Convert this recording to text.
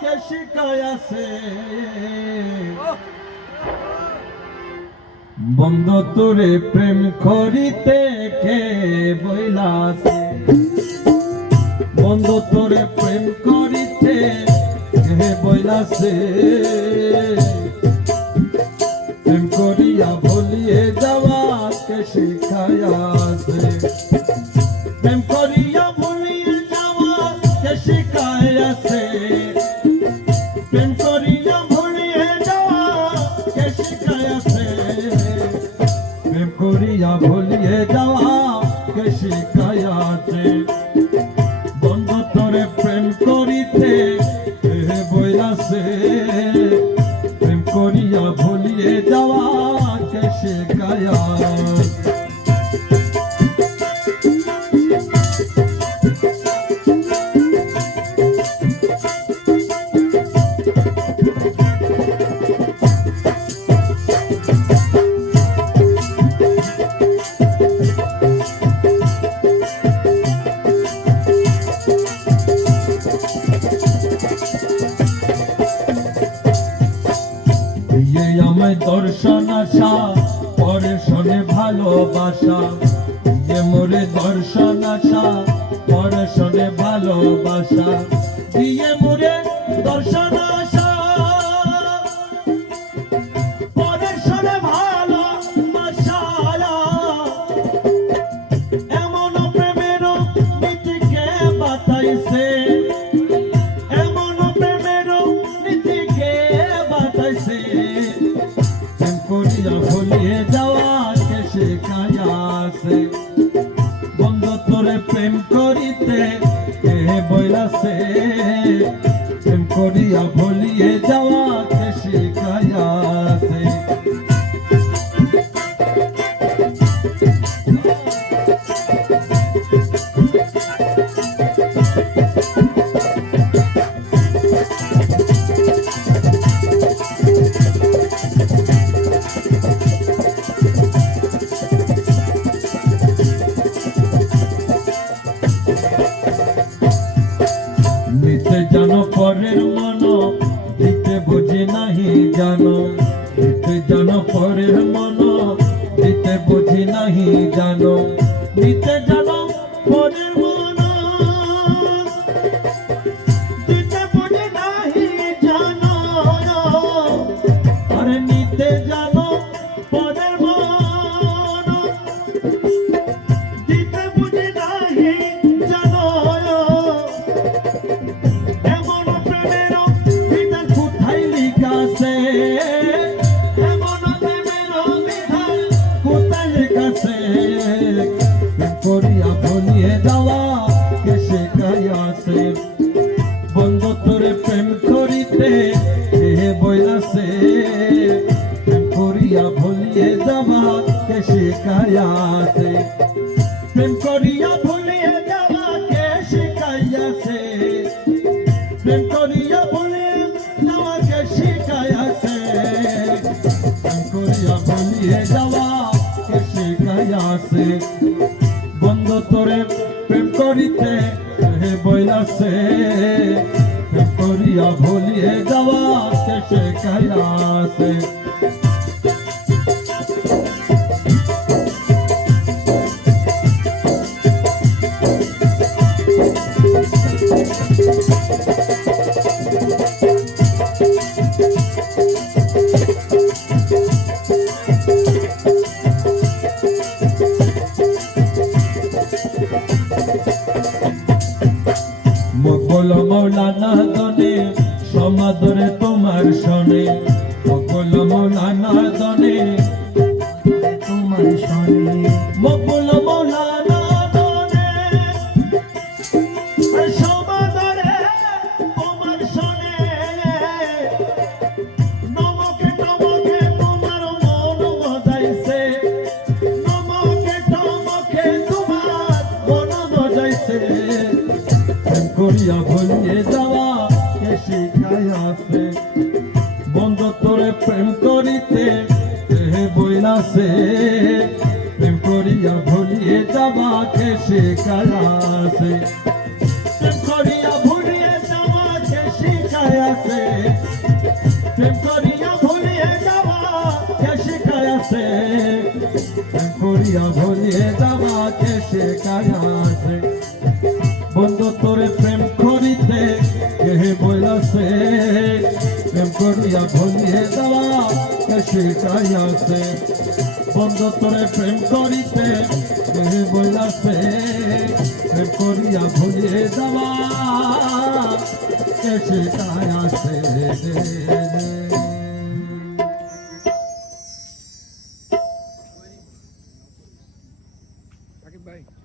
কে শিখায়াছে বন্ধু তোরে প্রেম করিতে কে বইলাছে বন্ধু তোরে প্রেম করিতে কে বইলাছে প্রেম করিয়া ভুলিয়ে যাওয়া কে শিখায়াছে প্রেম করিয়া ভুলিয়ে যাওয়া কে শিখায়াছে প্রেম করিয়া ভুলিয়ে যাওয়া কে শিখায়াছে প্রেম করিয়া ভুলিয়ে যাওয়া কে শিখায়াছে বন্ধু তোরে প্রেম করিতে কে বইলাছে প্রেম করিয়া ভুলিয়ে যাওয়া কে শিখায়াছে আমায় দর্শন আশা পরে শোনে ভালোবাসা দিয়ে মোরে দর্শন আশা পরে শোনে ভালোবাসা দিয়ে মোরে দর্শন আশা পরে শোনে ভালোবাসা এমন প্রেমের নীতিকে বাতাইছে এমন প্রেমের নীতিকে বাতাইছে করিয়া ভুলিয়ে যাওয়া কে শিখায়াছে বন্ধু তোরে প্রেম করিতে কে বইলাছে প্রেম করিয়া ভুলিয়ে যাওয়া কে শিখায়াছে নিতে জানো পরের মন দিতে বুঝি নাহি জানো নিতে জানো পরের মন দিতে বুঝি নাহি জানো নিতে জানো পরের মন দিতে বুঝি নাহি জানো আরে নিতে জানো পরের মন দিতে বুঝি নাহি জানো এমন প্রেমের বিধান কোথায় লিখাছে এমন প্রেমের বিধান কোথায় লিখাছে প্রেম করিয়া ভুলিয়ে যাওয়া কে শিখায়াছে বন্ধু তোরে প্রেম করিতে কে বইলাছে প্রেম করিয়া ভুলিয়ে যাওয়া কে শিখায়াছে প্রেম করিয়া ভুলিয়ে যাওয়া কে শিখায়াছে প্রেম করিয়া ভুলিয়ে যাওয়া কে শিখায়াছে প্রেম করিয়া ভুলিয়ে যাওয়া কে শিখায়াছে বন্ধু তোরে প্রেম করিতে কে বইলাছে প্রেম করিয়া ভুলিয়ে যাওয়া কে শিখায়াছে মকবুল মৌলানা দনে সমাদরে তোমার শোনে মকবুল মৌলানা দনে তোমার শোনে মকবুল মৌলানা দনে সমাদরে তোমার শোনে নমকে টমকে তোমার মন মজাইছে নমকে টমকে তোমার মন মজাইছে করিয়া ভুলিয়ে যাওয়া কে শিখায়াছে বন্ধু তোরে প্রেম করিতে কে বইলাছে প্রেম করিয়া ভুলিয়ে যাওয়া কে শিখায়াছে প্রেম করিয়া ভুলিয়ে যাওয়া কে শিখায়াছে আছে প্রেম করিয়া ভুলিয়ে যাওয়া কে শিখায় আছে প্রেম করিয়া ভুলিয়ে যাওয়া কে শিখায় আছে বন্ধু তোরে প্রেম করিতে কে বইলাছে প্রেম করিয়া ভুলিয়ে যাওয়া কে শিখায় আছে বন্ধু তোরে প্রেম করিতে কে বইলাছে প্রেম করিয়া ভুলিয়ে যাওয়া কে শিখায় আছে